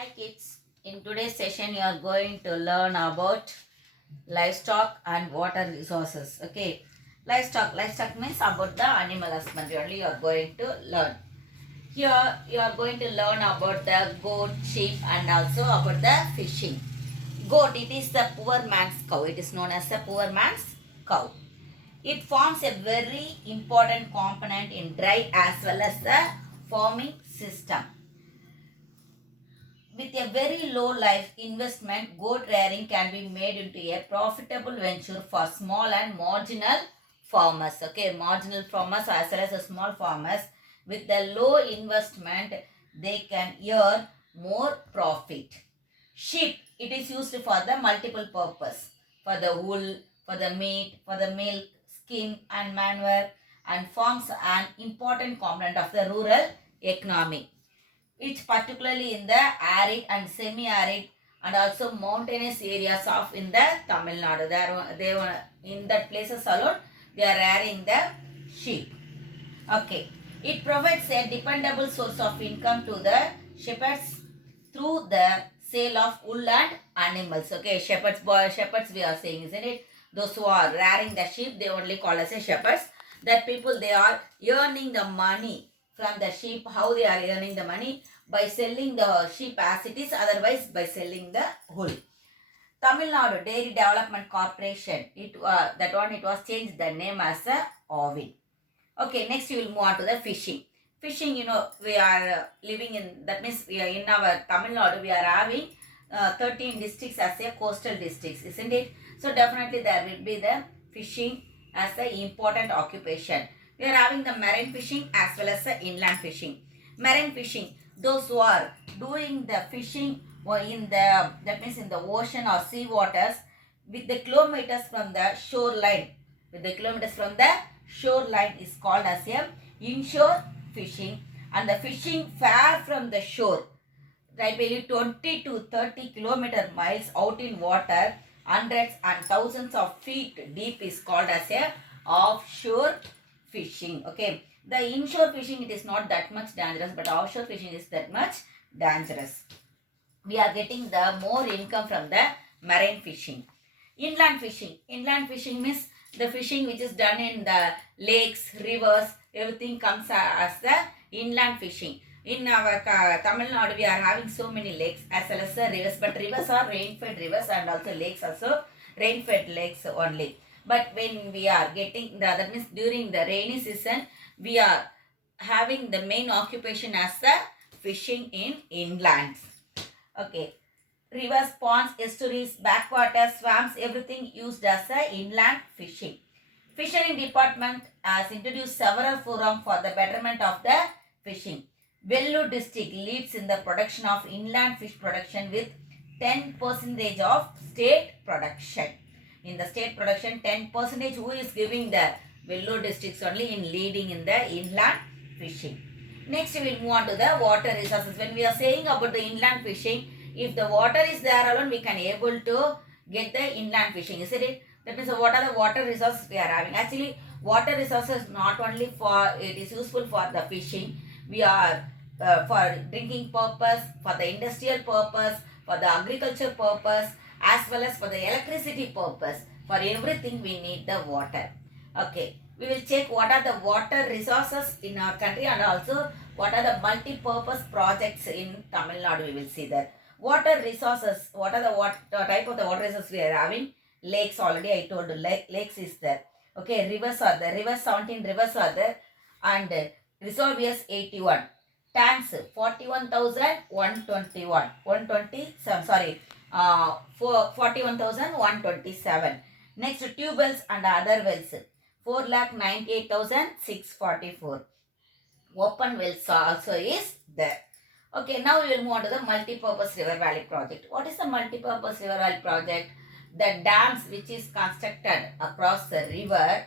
Hi kids, in today's session you are going to learn about livestock and water resources. Okay, livestock means about the animal husbandry only you are going to learn. Here you are going to learn about the goat, sheep and also about the fishing. Goat, it is the poor man's cow. It is known as the poor man's cow. It forms a very important component in dry as well as the farming system. With a very low life investment, goat rearing can be made into a profitable venture for small and marginal farmers. Okay, marginal farmers as well as the small farmers. With the low investment, they can earn more profit. Sheep, it is used for the multiple purpose. For the wool, for the meat, for the milk, skin and manure, and forms an important component of the rural economy. It's particularly in the arid and semi-arid and also mountainous areas of in the Tamil Nadu. They were in that places alone they are rearing the sheep. Okay, it provides a dependable source of income to the shepherds through the sale of wool and animals. Okay, shepherds we are saying, isn't it? Those who are rearing the sheep, they only call as a shepherds. That people, they are earning the money from the sheep. How they are earning the money? By selling the sheep as it is, otherwise by selling the wool. Tamil Nadu Dairy Development Corporation, it was changed the name as a Ovid. Okay, next we will move on to the fishing. Fishing, we are living in, that means we are in our Tamil Nadu, we are having 13 districts as a coastal districts, isn't it? So definitely there will be the fishing as an important occupation. We are having the marine fishing as well as the inland fishing. Marine fishing, those who are doing the fishing or in the, that means in the ocean or sea waters with the kilometers from the shoreline, with the kilometers from the shoreline is called as a inshore fishing, and the fishing far from the shore, right, maybe 20 to 30 kilometer miles out in water, hundreds and thousands of feet deep is called as a offshore fishing. Okay, the inshore fishing, it is not that much dangerous, but offshore fishing is that much dangerous. We are getting the more income from the marine fishing. Inland fishing means the fishing which is done in the lakes, rivers, everything comes as the inland fishing. In our Tamil Nadu, we are having so many lakes as well as the rivers, but rivers are rain-fed rivers and also lakes also rain-fed lakes only. But when we are getting that means during the rainy season, we are having the main occupation as the fishing in inlands. Okay, rivers, ponds, estuaries, backwaters, swamps, everything used as a inland fishing. Fishery department has introduced several forums for the betterment of the fishing. Vellore district leads in the production of inland fish production with 10% of state production. In the state production, 10% who is giving the Vellore districts only in leading in the inland fishing. Next we will move on to the water resources. When we are saying about the inland fishing, if the water is there alone, we can able to get the inland fishing, isn't it? That means what are the water resources we are having? Actually, water resources not only for, it is useful for the fishing, we are for drinking purpose, for the industrial purpose, for the agriculture purpose, as well as for the electricity purpose. For everything we need the water. Okay, we will check what are the water resources in our country and also what are the multi-purpose projects in Tamil Nadu. We will see that. Water resources, what are the type of the water resources we are having? Lakes, already I told you, lakes is there. Okay, rivers are there, 17 rivers are there, and reservoirs 81. Tanks 41,121, 127, sorry, 41,127. Next, tube wells and other wells 4,98,644. Open wells also is there. Okay, now we will move on to the multi-purpose river valley project. What is the multi-purpose river valley project? The dams which is constructed across the river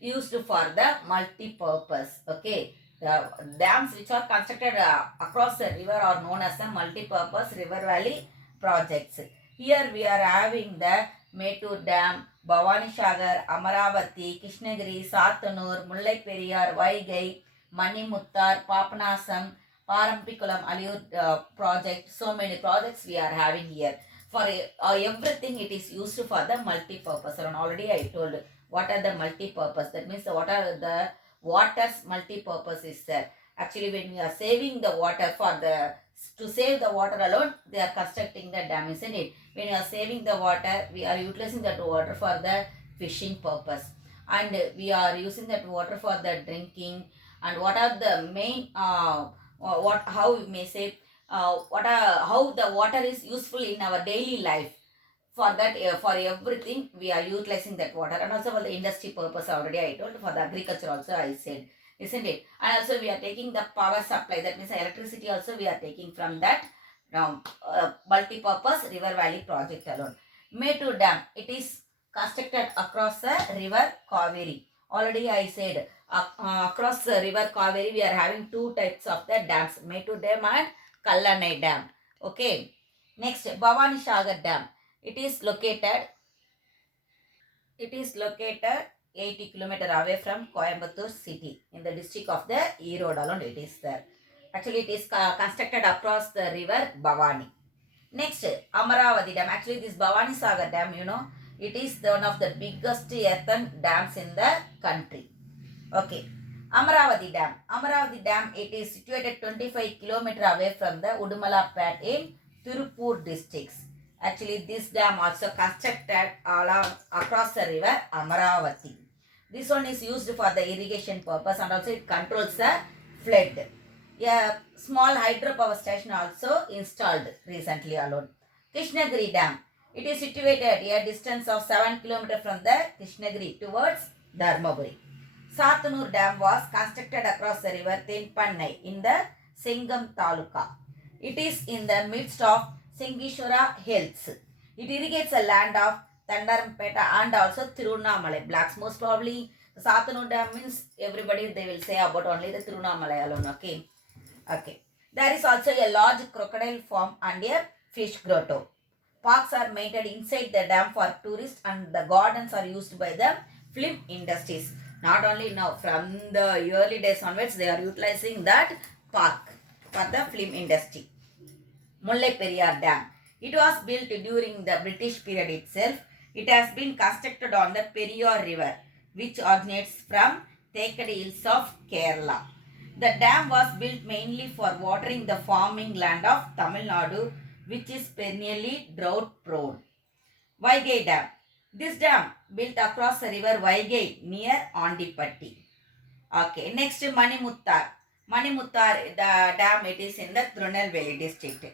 used for the multi-purpose. Okay, the dams which are constructed across the river are known as the multi-purpose river valley projects. Here we are having the Mettur Dam, Bhavani Sagar, Amaravati, Krishnagiri, Sattanur, Mullai Periyar, Vaigai, Manimuttar, Papanasam, Parampiculam Aliyur project. So many projects we are having here. For everything it is used for the multi-purpose. And already I told what are the multi-purpose. That means what are the water's multi-purpose is there. Actually, when we are saving the water for the to save the water alone, they are constructing the dam, isn't it? When you are saving the water, we are utilizing that water for the fishing purpose, and we are using that water for the drinking. And what are the main what how we may say what are how the water is useful in our daily life. For that for everything we are utilizing that water, and also for the industry purpose already I told, for the agriculture also I said, isn't it? And also we are taking the power supply, that means electricity also we are taking from that multi-purpose river valley project alone. Mettur Dam, it is constructed across the river Kaveri. Already I said across the river Kaveri we are having two types of the dams, Mettur Dam and Kallanai Dam. Okay. Next, Bhavani Sagar Dam. It is located 80 kilometer away from Coimbatore city in the district of the Erode alone it is there. Actually, it is constructed across the river Bhavani. Next, Amaravati Dam. Actually, this Bhavani Sagar Dam, it is one of the biggest earthen dams in the country. Okay. Amaravati Dam. Amaravati Dam, it is situated 25 kilometer away from the Udumalapet in Tirupur districts. Actually, this dam also constructed along across the river Amaravati. This one is used for the irrigation purpose, and also it controls the flood. A small hydropower station also installed recently alone. Krishnagiri Dam. It is situated a distance of 7 km from the Krishnagiri towards Dharmaburi. Satanur Dam was constructed across the river Tenpannai in the Singam Taluka. It is in the midst of Singishwara Hills. It irrigates the land of Thandarampeta and also Tirunamalai blocks. Most probably, the Satanur Dam means everybody they will say about only the Tirunamalai alone. Okay. Okay. There is also a large crocodile farm and a fish grotto. Parks are maintained inside the dam for tourists, and the gardens are used by the film industries. Not only now, from the early days onwards, they are utilizing that park for the film industry. Mullai Periyar Dam. It was built during the British period itself. It has been constructed on the Periyar River, which originates from Thekadi Hills of Kerala. The dam was built mainly for watering the farming land of Tamil Nadu, which is perennially drought prone. Vaigai Dam. This dam built across the river Vaigai near Andipatti. Okay, next Manimuttar. Manimuttar, the dam, it is in the Tirunelveli district.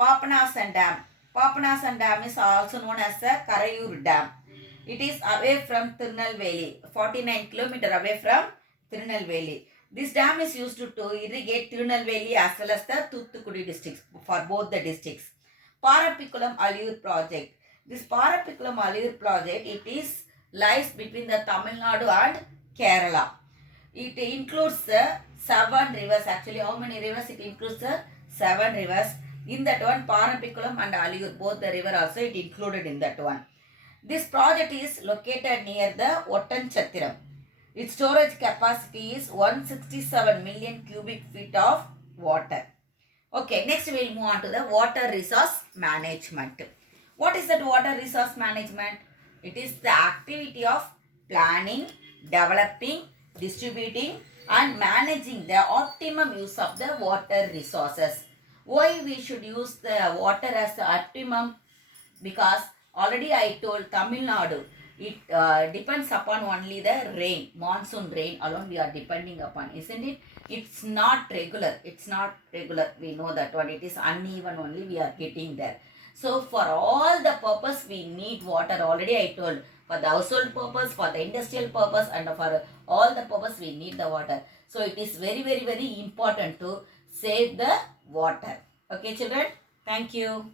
Papanasan Dam. Papanasan Dam is also known as the Karayur Dam. It is away from Tirunelveli, 49 km away from Tirunelveli. This dam is used to irrigate Tirunelveli as well as the Thoothukudi districts, for both the districts. Parampiculam Aliyur project. This Parampiculam Aliyur project, it is lies between the Tamil Nadu and Kerala. It includes the 7 rivers. Actually, how many rivers? It includes the 7 rivers. In that one, Parampiculam and Aliyur, both the river also it included in that one. This project is located near the Ottanchatiram. Its storage capacity is 167 million cubic feet of water. Okay, next we will move on to the water resource management. What is that water resource management? It is the activity of planning, developing, distributing and managing the optimum use of the water resources. Why we should use the water as the optimum? Because already I told Tamil Nadu, it depends upon only the rain, monsoon rain alone we are depending upon, isn't it? It's not regular. We know that one. It is uneven only we are getting there. So for all the purpose we need water. Already I told, for the household purpose, for the industrial purpose and for all the purpose we need the water. So it is very, very, very important to save the water. Okay children, thank you.